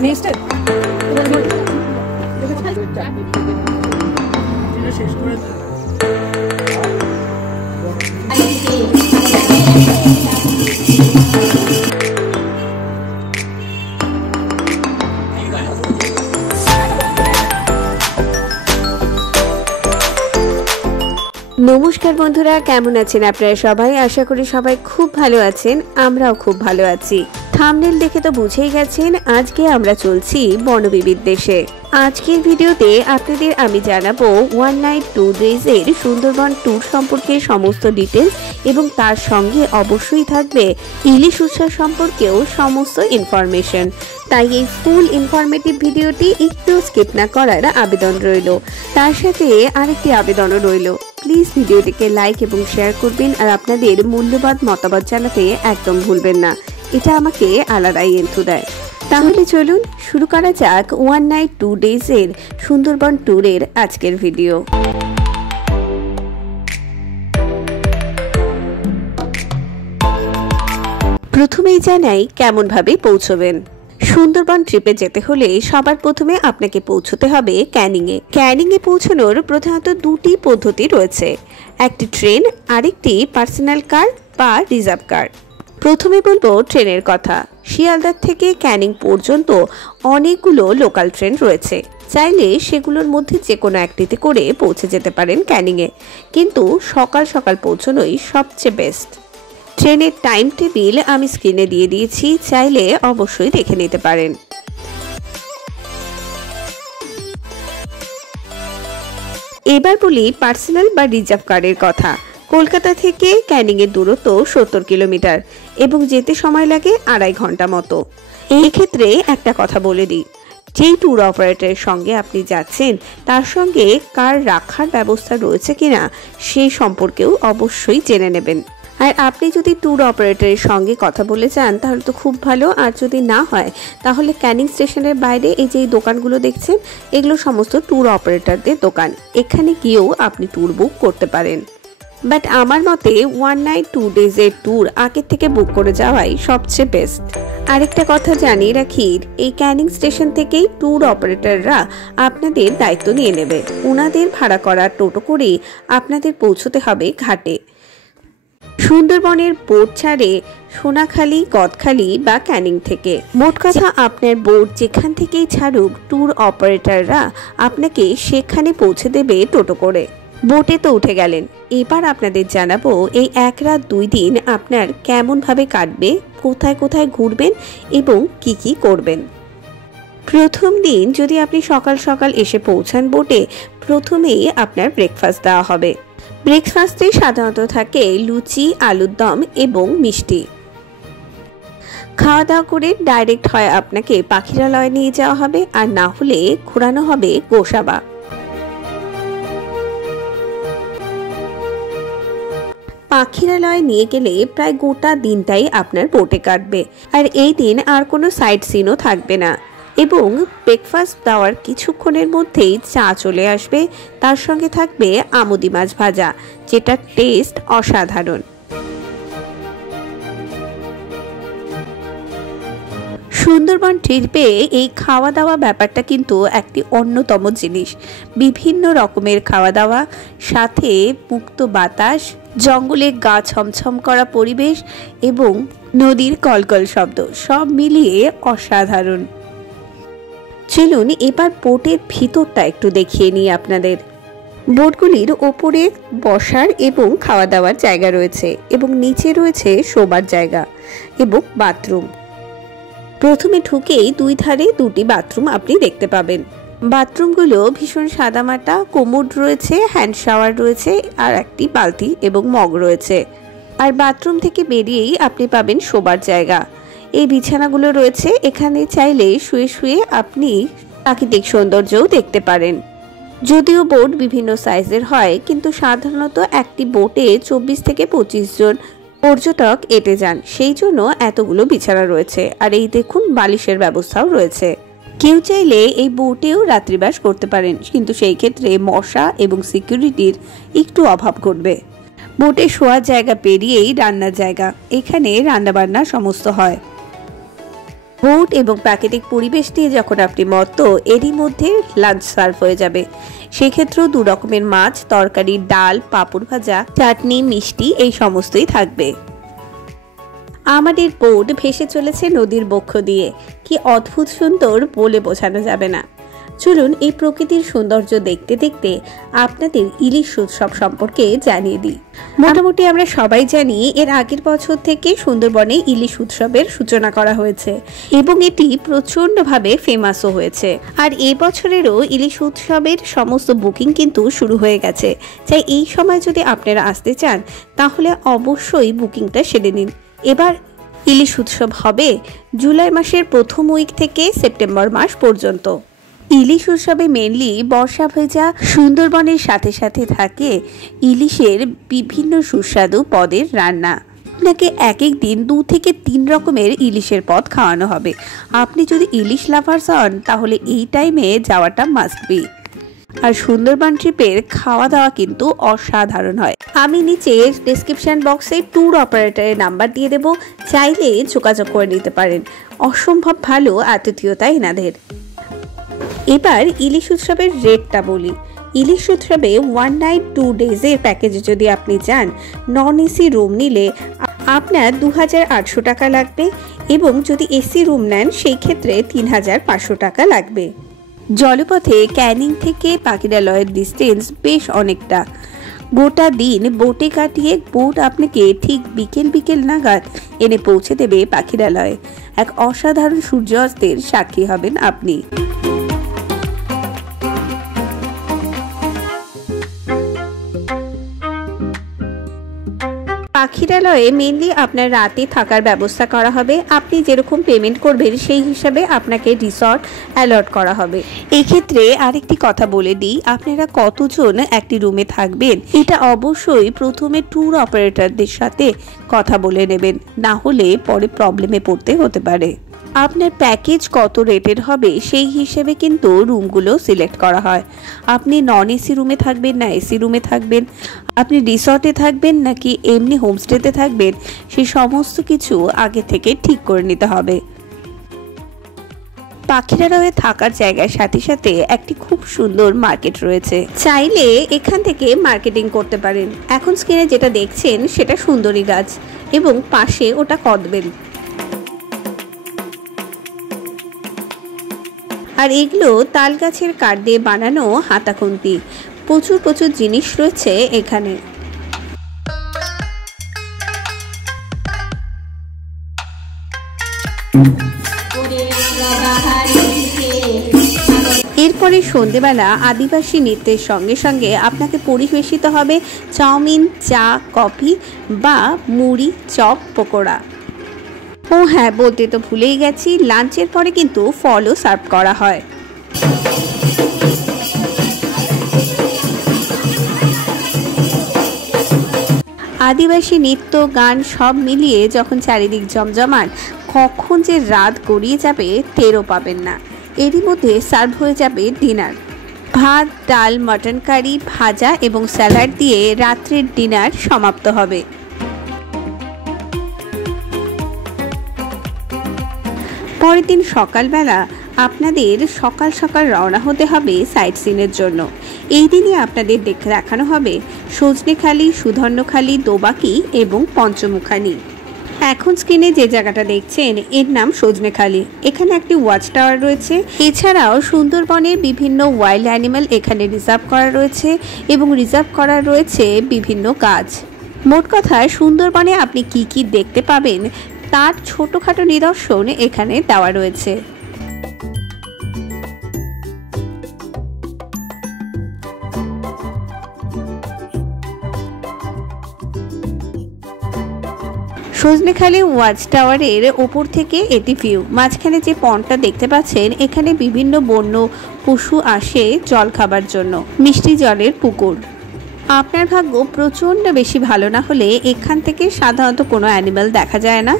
নমস্কার বন্ধুরা, কেমন আছেন আপনারা সবাই? আশা করি সবাই খুব ভালো আছেন। আমরাও খুব ভালো আছি। থাম্বনেল দেখে তো বুঝেই গেছেন আজকে আমরা চলছি বনবিবির দেশে। আজকের ভিডিওতে আপনাদের আমি জানাবো 1 নাইট 2 ডেজ এর সুন্দরবন ট্যুর সম্পর্কে সমস্ত ডিটেলস, এবং তার সঙ্গে অবশ্যই থাকবে ইলিশ উৎসব সম্পর্কেও সমস্ত ইনফরমেশন। তাই এই ফুল ইনফরমেটিভ ভিডিওটি একটু স্কিপ না করার আবেদন রইল। তার সাথে আরেকটি আবেদনও রইল, প্লিজ ভিডিওটিকে লাইক এবং শেয়ার করবেন, আর আপনাদের মূল্যবান মতামত জানাতে একদম ভুলবেন না। এটা আমাকে আলাদাই এন্থু দেয়। তাহলে চলুন শুরু করা যাক 1 নাইট 2 ডেজ এর সুন্দরবন ট্যুরের আজকের ভিডিও। প্রথমেই জানাই কেমন ভাবে পৌঁছবেন। সুন্দরবন ট্রিপে যেতে হলে সবার প্রথমে আপনাকে পৌঁছতে হবে ক্যানিংয়ে। ক্যানিংয়ে পৌঁছানোর প্রধানত দুটি পদ্ধতি রয়েছে, একটি ট্রেন, আরেকটি পার্সোনাল কার বা রিজার্ভ কার। প্রথমে বলবো ট্রেনের কথা। শিয়ালদাহ থেকে ক্যানিং পর্যন্ত অনেকগুলো লোকাল ট্রেন রয়েছে, চাইলে সেগুলোর মধ্যে যে কোনো একটিতে করে পৌঁছে যেতে পারেন ক্যানিংয়ে, কিন্তু সকাল সকাল পৌঁছানোই সবচেয়ে বেস্ট। ট্রেনের টাইম টেবিল আমি স্ক্রিনে দিয়ে দিয়েছি, চাইলে অবশ্যই দেখে নিতে পারেন। এবার বলি পার্সোনাল বা রিজার্ভ কারের কথা। কলকাতা থেকে ক্যানিং এর দূরত্ব 70 কিলোমিটার এবং যেতে সময় লাগে 2.5 ঘন্টা মতো। এই ক্ষেত্রে একটা কথা বলে দিই, যেই ট্যুর অপারেটরের সঙ্গে আপনি যাচ্ছেন তার সঙ্গে কার রাখার ব্যবস্থা রয়েছে কিনা সেই সম্পর্কেও অবশ্যই জেনে নেবেন। আর আপনি যদি ট্যুর অপারেটরের সঙ্গে কথা বলে যান তাহলে তো খুব ভালো, আর যদি না হয় তাহলে ক্যানিং স্টেশনের বাইরে এই যে দোকানগুলো দেখছেন, এগুলো সমস্ত ট্যুর অপারেটরদের দোকান। এখানে গিয়েও আপনি ট্যুর বুক করতে পারেন, বাট আমার মতে 1 নাইট 2 ডেজ এর ট্যুর আগের থেকে বুক করে যাওয়াই সবচেয়ে বেস্ট। আরেকটা কথা জানিয়ে রাখি, এই ক্যানিং স্টেশন থেকেই ট্যুর অপারেটররা আপনাদের দায়িত্ব নিয়ে নেবে। ওনাদের ভাড়া করা টোটো করে আপনাদের পৌঁছতে হবে ঘাটে। সুন্দরবনের বোট ছাড়ে সোনাখালী, গদখালী বা ক্যানিং থেকে। মোট কথা আপনার বোট যেখান থেকেই ছাড়ুক, ট্যুর অপারেটররা আপনাকে সেখানে পৌঁছে দেবে টোটো করে। বোটে তো উঠে গেলেন, এবার আপনাদের জানাবো এই 1 রাত 2 দিন আপনার কেমন ভাবে কাটবে, কোথায় কোথায় ঘুরবেন এবং কি কি করবেন। প্রথম দিন যদি আপনি সকাল সকাল এসে পৌঁছান বোটে, প্রথমেই আপনার ব্রেকফাস্ট দেওয়া হবে। ব্রেকফাস্টে সাধারণত থাকে লুচি, আলুর দম এবং মিষ্টি। খাওয়া দাওয়া করে ডাইরেক্ট হয় আপনাকে পাখিরালয়ে নিয়ে যাওয়া হবে, আর না হলে ঘোরানো হবে গোসাবা। পাখিরালয়ে নিয়ে গেলে প্রায় গোটা দিনটাই আপনার বোটে কাটবে, আর এই দিন আর কোনো সাইট সিনও থাকবে না। এবং ব্রেকফাস্ট দেওয়ার কিছুক্ষণের মধ্যেই চা চলে আসবে, তার সঙ্গে থাকবে আমুদি মাছ ভাজা, যেটা টেস্ট অসাধারণ। সুন্দরবন ট্রিপে এই খাওয়া দাওয়া ব্যাপারটা কিন্তু একটি অন্যতম জিনিস। বিভিন্ন রকমের খাওয়া দাওয়া, সাথে মুক্ত বাতাস, জঙ্গলে গা ছমছম করা পরিবেশ এবং নদীর কলকল শব্দ, সব মিলিয়ে অসাধারণ। চলুন এবার বোটের ভিতরটা একটু দেখিয়ে নিই আপনাদের। বোটগুলির ওপরে বসার এবং খাওয়া দাওয়ার জায়গা রয়েছে, এবং নিচে রয়েছে শোবার জায়গা এবং বাথরুম। প্রথমে ঢুকেই 2 ধারে 2টি বাথরুম আপনি দেখতে পাবেন। বাথরুমগুলো ভীষণ সাদামাটা, কোমোড রয়েছে, হ্যান্ড শাওয়ার রয়েছে, আর একটি বালতি এবং মগ রয়েছে। আর বাথরুম থেকে বেরিয়েই আপনি পাবেন শোবার জায়গা। এই বিছানাগুলো রয়েছে, এখানে চাইলে শুয়ে শুয়ে আপনি প্রাকৃতিক সৌন্দর্যও দেখতে পারেন। যদিও বোট বিভিন্ন সাইজের হয়, কিন্তু সাধারণত একটি বোটে 24 থেকে 25 জন পর্যটক এঁটে যান, সেই জন্য এতগুলো বিছানা রয়েছে। আর এই দেখুন বালিশের ব্যবস্থাও রয়েছে। কেউ চাইলে এই বোটেও রাত্রিবাস করতে পারেন, কিন্তু সেই ক্ষেত্রে মশা এবং সিকিউরিটির একটু অভাব ঘটবে। বোটে শোয়ার জায়গা পেরিয়েই রান্নার জায়গা, এখানে রান্নাবান্না সমস্ত হয়। বোট এবং প্রাকৃতিক পরিবেশ নিয়ে যখন আপনি মত্ত, এরই মধ্যে লাঞ্চ সার্ভ হয়ে যাবে। সেক্ষেত্রেও 2 রকমের মাছ, তরকারি, ডাল, পাঁপড় ভাজা, চাটনি, মিষ্টি এই সমস্তই থাকবে। আমাদের বোট ভেসে চলেছে নদীর বক্ষ দিয়ে। কি অদ্ভুত সুন্দর, বলে বোঝানো যাবে না। চলুন এই প্রকৃতির সৌন্দর্য দেখতে দেখতে আপনাদের ইলিশ উৎসব সম্পর্কে জানিয়ে দিই। মোটামুটি আমরা সবাই জানি এর আগের বছর থেকে সুন্দরবনে ইলিশ উৎসবের সূচনা করা হয়েছে এবং এটি প্রচণ্ডভাবে ফেমাসও হয়েছে। আর এই বছরেরও ইলিশ উৎসবের সমস্ত বুকিং কিন্তু শুরু হয়ে গেছে। তাই এই সময় যদি আপনারা আসতে চান তাহলে অবশ্যই বুকিংটা সেরে নিন। এবার ইলিশ উৎসব হবে জুলাই মাসের প্রথম উইক থেকে সেপ্টেম্বর মাস পর্যন্ত। ইলিশ উৎসবে মেনলি বর্ষা ভেজা সুন্দরবনের সাথে সাথে থাকে ইলিশের বিভিন্ন সুস্বাদু পদের রান্না। আপনাকে এক এক দিন 2 থেকে 3 রকমের ইলিশের পদ খাওয়ানো হবে। আপনি যদি ইলিশ লাভার্স হন তাহলে এই টাইমে যাওয়াটা মাস্ট বি। আর সুন্দরবন ট্রিপের খাওয়া দাওয়া কিন্তু অসাধারণ হয়। আমি নিচে ডেসক্রিপশন বক্সে ট্যুর অপারেটরের নাম্বার দিয়ে দেব, চাইলে যোগাযোগ করে নিতে পারেন। অসম্ভব ভালো আতিথেয়তা এনাদের। এবার ইলিশ উৎসবের রেটটা বলি। ইলিশ উৎসবে 1 নাইট 2 ডেজের প্যাকেজে যদি আপনি যান, নন এসি রুম নিলে আপনার 2800 টাকা লাগবে এবং যদি এসি রুম নেন সেই ক্ষেত্রে 3500 টাকা লাগবে। জলপথে ক্যানিং থেকে পাখিরালয়ের ডিস্টেন্স বেশ অনেকটা। গোটা দিন বোটে কাটিয়ে বোট আপনাকে ঠিক বিকেল নাগাদ এনে পৌঁছে দেবে পাখিরালয়ে। এক অসাধারণ সূর্যাস্তের সাক্ষী হবেন আপনি। পাখিরালয়ে মেনলি আপনার রাতে থাকার ব্যবস্থা করা হবে। আপনি যেরকম পেমেন্ট করবেন সেই হিসাবে আপনাকে রিসর্ট অ্যালট করা হবে। এই ক্ষেত্রে আরেকটি কথা বলে দিই, আপনারা কতজন একটি রুমে থাকবেন এটা অবশ্যই প্রথমে ট্যুর অপারেটরদের সাথে কথা বলে নেবেন, না হলে পরে প্রবলেমে পড়তে হতে পারে। আপনার প্যাকেজ কত রেটের হবে সেই হিসেবে কিন্তু রুমগুলো সিলেক্ট করা হয়। আপনি নন এসি রুমে থাকবেন না এসি রুমে থাকবেন, আপনি রিসর্টে থাকবেন নাকি এমনি হোমস্টেতে থাকবেন, সেই সমস্ত কিছু আগে থেকে ঠিক করে নিতে হবে। পাখিরালয়ে থাকার জায়গার সাথে সাথে একটি খুব সুন্দর মার্কেট রয়েছে, চাইলে এখান থেকে মার্কেটিং করতে পারেন। এখন স্ক্রিনে যেটা দেখছেন সেটা সুন্দরী গাছ এবং পাশে ওটা কদবেল। আর এগুলো তাল গাছের কাঠ দিয়ে বানানো হাতাখুন্তি। প্রচুর জিনিস রয়েছে এখানে। এরপরে সন্ধেবেলা আদিবাসী নৃত্যের সঙ্গে সঙ্গে আপনাকে পরিবেশিত হবে চাউমিন, চা, কফি বা মুড়ি, চপ, পকোড়া। ও হ্যাঁ, বলতে তো ভুলেই গেছি, লাঞ্চের পরে কিন্তু ফলও সার্ভ করা হয়। আদিবাসী নৃত্য, গান সব মিলিয়ে যখন চারিদিক জমজমাট, কখন যে রাত গড়িয়ে যাবে টেরও পাবেন না। এরই মধ্যে সার্ভ হয়ে যাবে ডিনার। ভাত, ডাল, মটন কারি, ভাজা এবং স্যালাড দিয়ে রাত্রের ডিনার সমাপ্ত হবে। পরের দিন সকালবেলা আপনাদের সকাল রওনা হতে হবে সাইট সিনের জন্য। এই দিনই আপনাদের দেখানো হবে সজনেখালি, সুধর্ণখালি, দোবাকি এবং পঞ্চমুখানি। এখন স্ক্রিনে যে জায়গাটা দেখছেন এর নাম সজনেখালি। এখানে একটি ওয়াচ টাওয়ার রয়েছে। এছাড়াও সুন্দরবনের বিভিন্ন ওয়াইল্ড অ্যানিমাল এখানে রিজার্ভ করা রয়েছে এবং রিজার্ভ করা রয়েছে বিভিন্ন গাছ। মোট কথা সুন্দরবনে আপনি কি দেখতে পাবেন তার ছোটখাটো নিদর্শন এখানে দেওয়া রয়েছে। সজনেখালি ওয়াচ টাওয়ারের ওপর থেকে এটি ভিউ। মাঝখানে যে পন্ডটা দেখতে পাচ্ছেন এখানে বিভিন্ন বন্য পশু আসে জল খাবার জন্য। মিষ্টি জলের পুকুর। আপনার ভাগ্য প্রচণ্ড বেশি ভালো না হলে এখান থেকে সাধারণত কোনো অ্যানিমাল দেখা যায় না।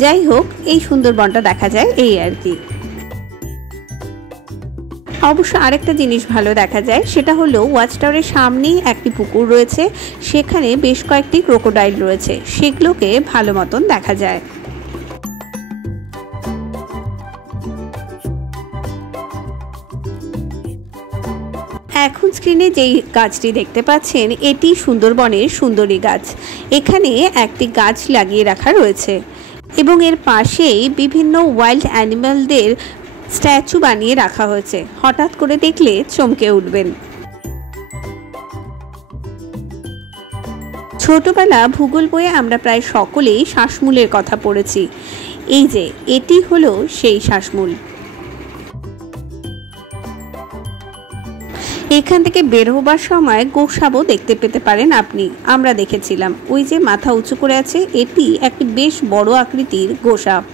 যাই হোক, এই সুন্দরবনটা দেখা যায় এই আর কি। অবশ্য আরেকটা জিনিস ভালো দেখা যায়, সেটা হলো ওয়াচ টাওয়ারের সামনেই একটি পুকুর রয়েছে, সেখানে বেশ কয়েকটি ক্রোকোডাইল রয়েছে, সেগুলোকে ভালো মতন দেখা যায়। এখন স্ক্রিনে যেই গাছটি দেখতে পাচ্ছেন এটি সুন্দরবনের সুন্দরী গাছ। এখানে একটি গাছ লাগিয়ে রাখা রয়েছে এবং এর পাশেই বিভিন্ন ওয়াইল্ড অ্যানিমালদের স্ট্যাচু বানিয়ে রাখা হয়েছে। হঠাৎ করে দেখলে চমকে উঠবেন। ছোটবেলা ভূগোল বইয়ে আমরা প্রায় সকলেই শ্বাসমূলের কথা পড়েছি। এই যে এটি হলো সেই শ্বাসমূল। এখান থেকে বের হবার সময় গোসাপও দেখতে পেতে পারেন আপনি। আমরা দেখেছিলাম। ওই যে মাথা উঁচু করে আছে, এটি একটি বেশ বড় আকৃতির গোসাপ।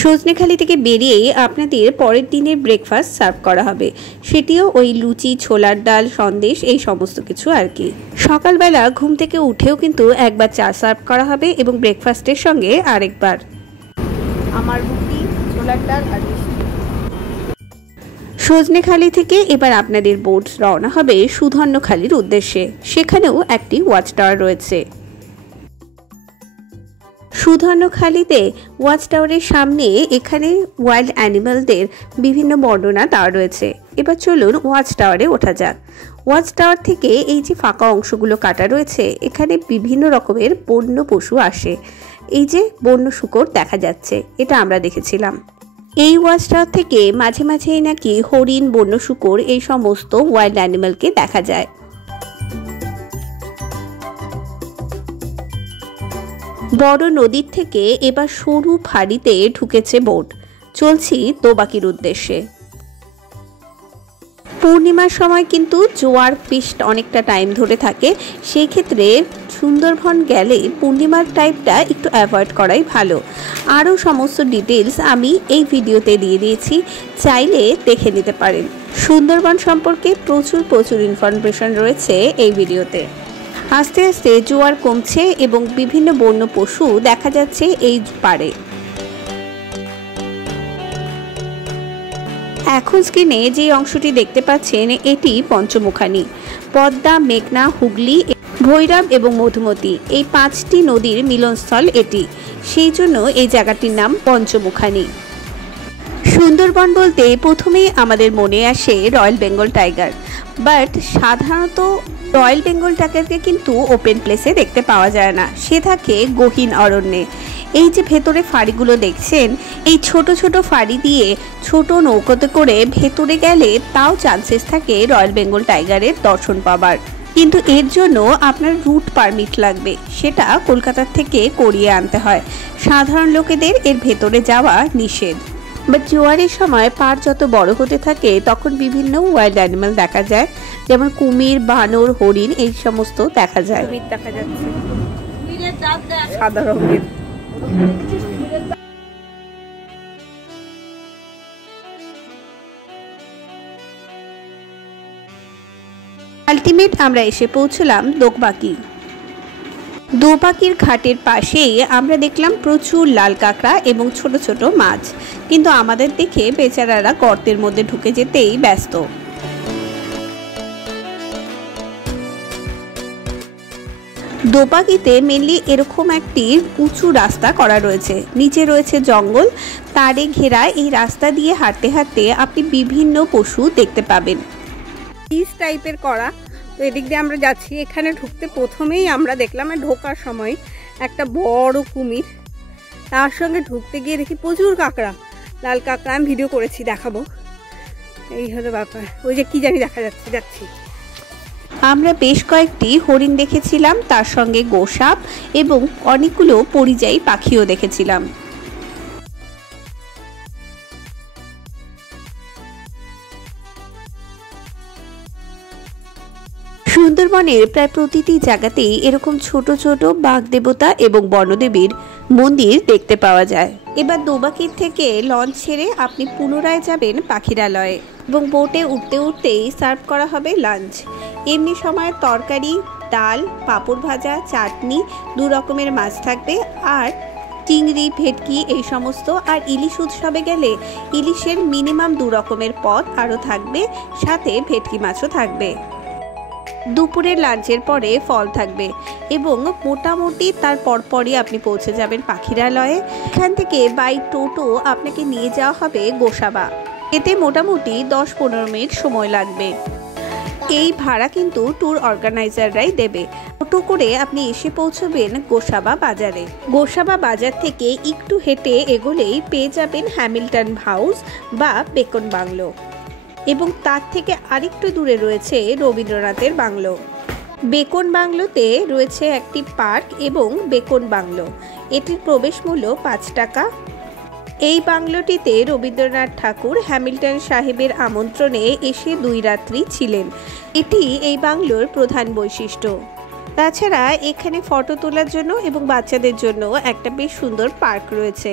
সজনেখালি থেকে বেরিয়ে আপনাদের পরের দিনের ব্রেকফাস্ট সার্ভ করা হবে। সেটিও ওই লুচি, ছোলার ডাল, সন্দেশ, এই সমস্ত কিছু আর কি। সকালবেলা ঘুম থেকে উঠেও কিন্তু একবার চা সার্ভ করা হবে এবং ব্রেকফাস্টের সঙ্গে আরেকবার আমার রুটি, ছোলার ডাল আর সজনেখালি থেকে এবার আপনাদের বোট রওনা হবে সুধন্যখালির উদ্দেশ্যে। সেখানেও একটি ওয়াচ টাওয়ার রয়েছে। সুধন্যখালিতে ওয়াচ টাওয়ারের সামনে এখানে ওয়াইল্ড অ্যানিমালদের বিভিন্ন বর্ণনা দেওয়া রয়েছে। এবার চলুন ওয়াচ টাওয়ারে ওঠা যাক। ওয়াচ টাওয়ার থেকে এই যে ফাঁকা অংশগুলো কাটা রয়েছে, এখানে বিভিন্ন রকমের বন্য পশু আসে। এই যে বন্য শূকর দেখা যাচ্ছে, এটা আমরা দেখেছিলাম। এই ওয়াচ টাওয়ার থেকে মাঝে মাঝেই নাকি হরিণ, বন্য শূকর, এই সমস্ত ওয়াইল্ড অ্যানিমালকে দেখা যায়। বড় নদীর থেকে এবার সরু ফাঁড়িতে ঢুকেছে বোট। চলছি দোবাকির উদ্দেশ্যে। পূর্ণিমার সময় কিন্তু জোয়ার পৃষ্ঠ অনেকটা টাইম ধরে থাকে। সেই ক্ষেত্রে সুন্দরবন গেলে পূর্ণিমার টাইমটা একটু অ্যাভয়েড করাই ভালো। আরও সমস্ত ডিটেলস আমি এই ভিডিওতে দিয়ে দিয়েছি, চাইলে দেখে নিতে পারেন। সুন্দরবন সম্পর্কে প্রচুর ইনফরমেশন রয়েছে এই ভিডিওতে। আস্তে আস্তে জোয়ার কমছে এবং বিভিন্ন বন্য পশু দেখা যাচ্ছে এই পাড়ে। এখন স্ক্রিনে যে অংশটি দেখতে পাচ্ছেন এটি পঞ্চমুখানি। পদ্মা, মেঘনা, হুগলি, ভৈরব এবং মধুমতি, এই 5টি নদীর মিলনস্থল এটি। সেই জন্য এই জায়গাটির নাম পঞ্চমুখানি। সুন্দরবন বলতে প্রথমেই আমাদের মনে আসে রয়্যাল বেঙ্গল টাইগার, বাট সাধারণত রয়্যাল বেঙ্গল টাইগারকে কিন্তু ওপেন প্লেসে দেখতে পাওয়া যায় না, সে থাকে গহীন অরণ্যে। এই যে ভেতরে ফাঁড়িগুলো দেখছেন, এই ছোট ছোট ফাঁড়ি দিয়ে ছোট নৌকোতে করে ভেতরে গেলে তাও চান্সেস থাকে রয়্যাল বেঙ্গল টাইগারের দর্শন পাবার। কিন্তু এর জন্য আপনার রুট পারমিট লাগবে, সেটা কলকাতার থেকে করিয়ে আনতে হয়। সাধারণ লোকেদের এর ভেতরে যাওয়া নিষেধ। বাট জোয়ারের সময় পাড় যত বড় হতে থাকে তখন বিভিন্ন ওয়াইল্ড অ্যানিমাল দেখা যায়, যেমন কুমির, বানর, হরিণ, এই সমস্ত দেখা যায়। দেখা যাচ্ছে সাদা রঙের। আলটিমেট আমরা এসে পৌঁছলাম দোবাকি। দোবাকির ঘাটের পাশেই আমরা দেখলাম প্রচুর লাল কাঁকড়া এবং ছোট ছোট মাছ, কিন্তু আমাদের দেখে বেচারারা গর্তের মধ্যে ঢুকে যেতেই ব্যস্ত। দোবাকিতে মেনলি এরকম একটি উঁচু রাস্তা করা রয়েছে, নিচে রয়েছে জঙ্গল, তারে ঘেরা এই রাস্তা দিয়ে হাঁটতে হাঁটতে আপনি বিভিন্ন পশু দেখতে পাবেন। পিস টাইপের করা। তো এদিক দিয়ে আমরা যাচ্ছি। এখানে ঢুকতে প্রথমেই আমরা দেখলাম, ঢোকার সময় একটা বড় কুমির, তার সঙ্গে ঢুকতে গিয়ে দেখি প্রচুর কাঁকড়া, লাল কাঁকড়া। আমি ভিডিও করেছি, দেখাবো। এই হলো ব্যাপার। ওই যে কি জানি দেখা যাচ্ছে, যাচ্ছি। আমরা বেশ কয়েকটি হরিণ দেখেছিলাম, তার সঙ্গে গোসাপ এবং অনেকগুলো পরিযায়ী পাখিও দেখেছিলাম। সুন্দরবনের প্রায় প্রতিটি জায়গাতেই এরকম ছোট ছোট বাঘ দেবতা এবং বনদেবীর মন্দির দেখতে পাওয়া যায়। এবার দোবাকির থেকে লঞ্চ ছেড়ে আপনি পুনরায় যাবেন পাখিরালয়ে এবং বোটে উঠতে উঠতেই সার্ভ করা হবে লাঞ্চ। এমনি সময় তরকারি, ডাল, পাঁপড় ভাজা, চাটনি, 2 রকমের মাছ থাকবে, আর চিংড়ি, ভেটকি, এই সমস্ত। আর ইলিশ উৎসবে গেলে ইলিশের মিনিমাম 2 রকমের পদ আরও থাকবে, সাথে ভেটকি মাছও থাকবে। দুপুরের লাঞ্চের পরে ফল থাকবে এবং মোটামুটি তার পরপরই আপনি পৌঁছে যাবেন পাখিরালয়ে। এখান থেকে বাই টোটো আপনাকে নিয়ে যাওয়া হবে গোসাবা। এতে মোটামুটি 10-15 মিনিট সময় লাগবে। এই ভাড়া কিন্তু ট্যুর অর্গানাইজাররাই দেবে। টোটো করে আপনি এসে পৌঁছবেন গোসাবা বাজারে। গোসাবা বাজার থেকে একটু হেঁটে এগোলেই পেয়ে যাবেন হ্যামিল্টন হাউস বা বেকন বাংলো, এবং তার থেকে আরেকটু দূরে রয়েছে রবীন্দ্রনাথের বাংলো। বেকন বাংলোতে রয়েছে একটি পার্ক এবং বেকন বাংলো, এটির প্রবেশ মূল্য 5 টাকা। এই বাংলোটিতে রবীন্দ্রনাথ ঠাকুর হ্যামিল্টন সাহেবের আমন্ত্রণে এসে 2 রাত্রি ছিলেন। এটি এই বাংলোর প্রধান বৈশিষ্ট্য। তাছাড়া এখানে ফটো তোলার জন্য এবং বাচ্চাদের জন্য একটা বেশ সুন্দর পার্ক রয়েছে।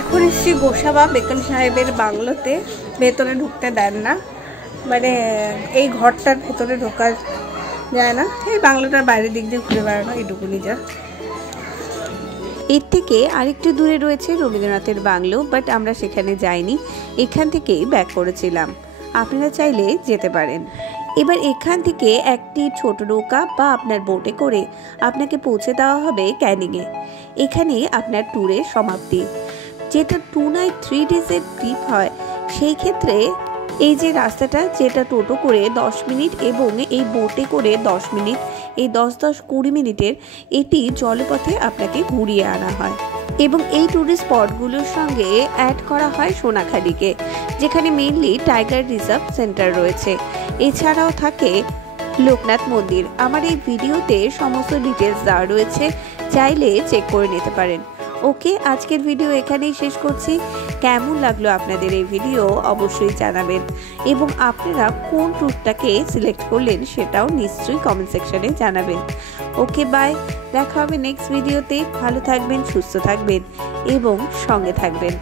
এখন এসছি গোসাবা বেকন সাহেবের বাংলোতে। ভেতরে ঢুকতে দেন না, মানে এই ঘরটার ভেতরে ঢোকা যায় না। এই বাংলোটার বাইরের দিক দিয়ে ঘুরে বেড়ানো এইটুকুনি যা। এর থেকে আরেকটু দূরে রয়েছে রবীন্দ্রনাথের বাংলো, বাট আমরা সেখানে যাইনি, এখান থেকেই ব্যাক করেছিলাম। আপনারা চাইলে যেতে পারেন। এবার এখান থেকে একটি ছোট নৌকা বা আপনার বোটে করে আপনাকে পৌঁছে দেওয়া হবে ক্যানিংয়ে। এখানে আপনার ট্যুরের সমাপ্তি। যেটা 2 নাইট 3 ডেজের ট্রিপ হয়, সেই ক্ষেত্রে এই যে রাস্তাটা, যেটা টোটো করে 10 মিনিট এবং এই বোটে করে 10 মিনিট, এই 10-20 মিনিটের এটি জলপথে আপনাকে ঘুরিয়ে আনা হয়। এবং এই ট্যুরিস্ট স্পটগুলোর সঙ্গে অ্যাড করা হয় সোনাখালিকে, যেখানে মেইনলি টাইগার রিজার্ভ সেন্টার রয়েছে। এছাড়াও থাকে লোকনাথ মন্দির। আমার এই ভিডিওতে সমস্ত ডিটেলস দেওয়া রয়েছে, চাইলে চেক করে নিতে পারেন। ওকে, আজকের ভিডিও এখানেই শেষ করছি। কেমন লাগলো আপনাদের এই ভিডিও অবশ্যই জানাবেন, এবং আপনারা কোন ট্যুরটাকে সিলেক্ট করলেন সেটাও নিশ্চয়ই কমেন্ট সেকশনে জানাবেন। ওকে, বাই, দেখা হবে নেক্সট ভিডিওতে। ভালো থাকবেন, সুস্থ থাকবেন এবং সঙ্গে থাকবেন।